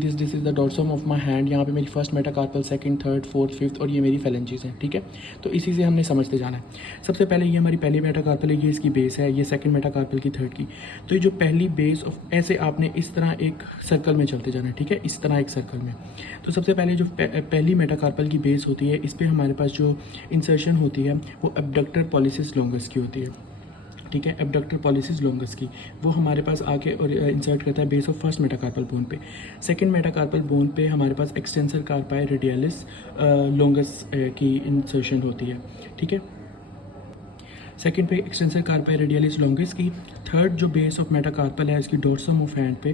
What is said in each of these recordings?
This is the dorsum of my hand. यहाँ पे मेरी first metacarpal, second, third, fourth, fifth और ये मेरी फेलेंजीज हैं, ठीक है। तो इसी से हमने समझते जाना है। सबसे पहले ये हमारी पहली मेटाकार्पल है, ये इसकी बेस है, ये सेकंड मेटाकार्पल की थर्ड की। तो ये जो पहली बेस ऑफ, ऐसे आपने इस तरह एक सर्कल में चलते जाना है, ठीक है, इस तरह एक सर्कल में। तो सबसे पहले जो पहली मेटाकार्पल की बेस होती है, इस पर हमारे पास जो इंसर्शन होती है वो एब्डक्टर पॉलिसिस लॉन्गस की होती है, ठीक है। एब्डक्टर पॉलिसिस लॉन्गस की वो हमारे पास आके और इंसर्ट करता है base of first metacarpal bone पे। सेकंड मेटाकार्पल बोन पे हमारे पास एक्सटेंसर कार्पाई रेडियलिस लॉन्गस की इंसर्शन होती है, ठीक है। सेकंड पे एक्सटेंसर कार्पाई रेडियलिस लॉन्गिस की। थर्ड जो बेस ऑफ मेटाकार्पल है इसकी डोर्सम ऑफ हैंड पे,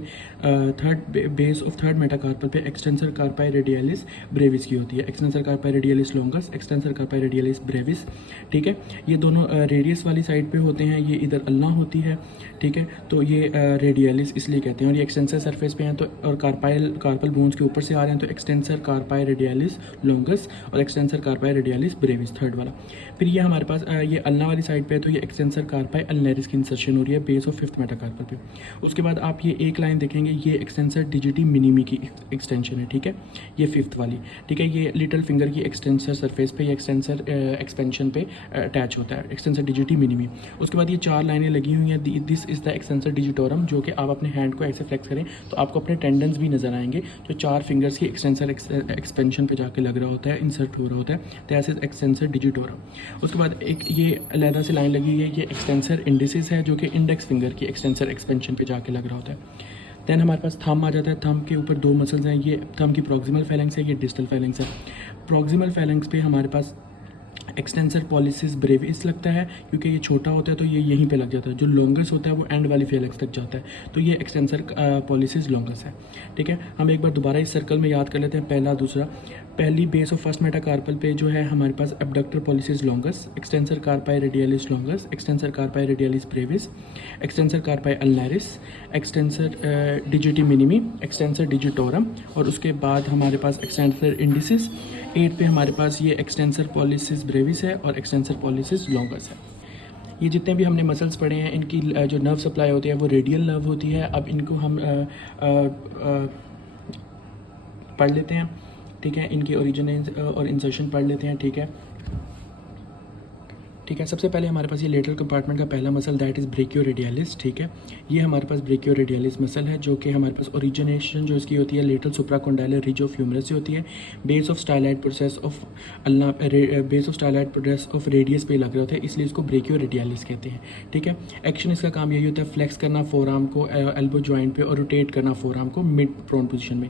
third base of third metacarpal पे एक्सटेंसर कार्पाई रेडियलिस ब्रेविस की होती है। Extensor carpi radialis longus, extensor carpi radialis Brevis, ठीक है। ये दोनों रेडियस वाली साइड पे होते हैं, ये इधर अल्ना होती है, ठीक है। तो ये रेडियलिस इसलिए कहते हैं। और ये एक्सटेंसर सरफेस पे हैं तो, और कार्पल बोन्स के ऊपर से आ रहे हैं तो एक्सटेंसर कार्पाई रेडियलिस लॉन्गस और extensor carpi radialis Brevis, third वाला। फिर ये हमारे पास ये अल्ना वाली साइड पे है तो ये एक्सटेंसर कार्पाई अल्नेरिस की इंसर्शन हो रही है बेस ऑफ फिफ्थ मेटाकार्पल पे। उसके बाद आप ये एक लाइन देखेंगे, ये एक्सटेंसर डिजिटी मिनिमी की एक्सटेंशन है, ठीक है, ये फिफ्थ वाली, ठीक है। ये लिटिल फिंगर की एक्सटेंसर सरफेस पे, ये एक्सटेंसर एक्सपेंशन पे अटैच होता है, एक्सटेंसर डिजिटी मिनिमी। उसके बाद ये चार लाइनें लगी हुई हैं, this is the extensor digitorum, जो कि आप अपने हैंड को ऐसे फ्लेक्स करें तो आपको अपने टेंडन्स भी नजर आएंगे, जो चार फिंगर्स की एक्सटेंसर एक्सपेंशन पे जाके लग रहा होता है, इंसर्ट हो रहा होता है, दैट इज एक्सटेंसर डिजिटोरम। उसके बाद एक ये अलहदा से लाइन लगी है, ये एक्सटेंसर इंडिसिस है, जो कि इंडेक्स फिंगर की एक्सटेंसर एक्सपेंशन पे जाके लग रहा होता है। देन हमारे पास थंब आ जाता है, थंब के ऊपर दो मसल्स हैं, ये थंब की प्रॉक्सिमल फैलेंक्स है, ये डिस्टल फैलेंक्स है। प्रॉक्सिमल फैलेंक्स पे हमारे पास एक्सटेंसर पॉलिसिस ब्रेविस लगता है, क्योंकि ये छोटा होता है तो ये यहीं पे लग जाता है। जो लॉन्गस होता है वो एंड वाली फेलेक्स तक जाता है, तो ये एक्सटेंसर पॉलिसिस लॉन्गस है, ठीक है। हम एक बार दोबारा इस सर्कल में याद कर लेते हैं, पहला दूसरा। पहली बेस ऑफ फर्स्ट मेटाकार्पल पे जो है हमारे पास abductor pollicis longus, extensor carpi radialis longus, extensor carpi radialis brevis, extensor carpi ulnaris, extensor digiti minimi, extensor digitorum, और उसके बाद हमारे पास एक्सटेंसर इंडिसिस। 8 पे हमारे पास ये एक्सटेंसर पॉलिसिस ब्रेविस है और एक्सटेंसर पॉलिसिस लॉन्गस है। ये जितने भी हमने मसल्स पढ़े हैं, इनकी जो नर्व सप्लाई होती है वो रेडियल नर्व होती है। अब इनको हम पढ़ लेते हैं, ठीक है, इनकी ओरिजिन और इंसर्शन पढ़ लेते हैं, ठीक है। ठीक है, सबसे पहले हमारे पास ये लेटरल कंपार्टमेंट का पहला मसल, दैट इज़ ब्रेकियोरेडियलिस, ठीक है। ये हमारे पास ब्रेकियोरेडियलिस मसल है, जो कि हमारे पास ओरिजिनेशन जो इसकी होती है lateral supracondylar ridge of humerus से होती है। Base of styloid process of base of styloid process of radius पे लग रहा होता है, इसलिए इसको ब्रेकियोरेडियलिस कहते हैं, ठीक है। एक्शन इसका काम यही होता है, फ्लेक्स करना फोर आर्म को एल्बो जॉइंट पे और रोटेट करना फोर आर्म को मिड प्रोन पोजीशन में।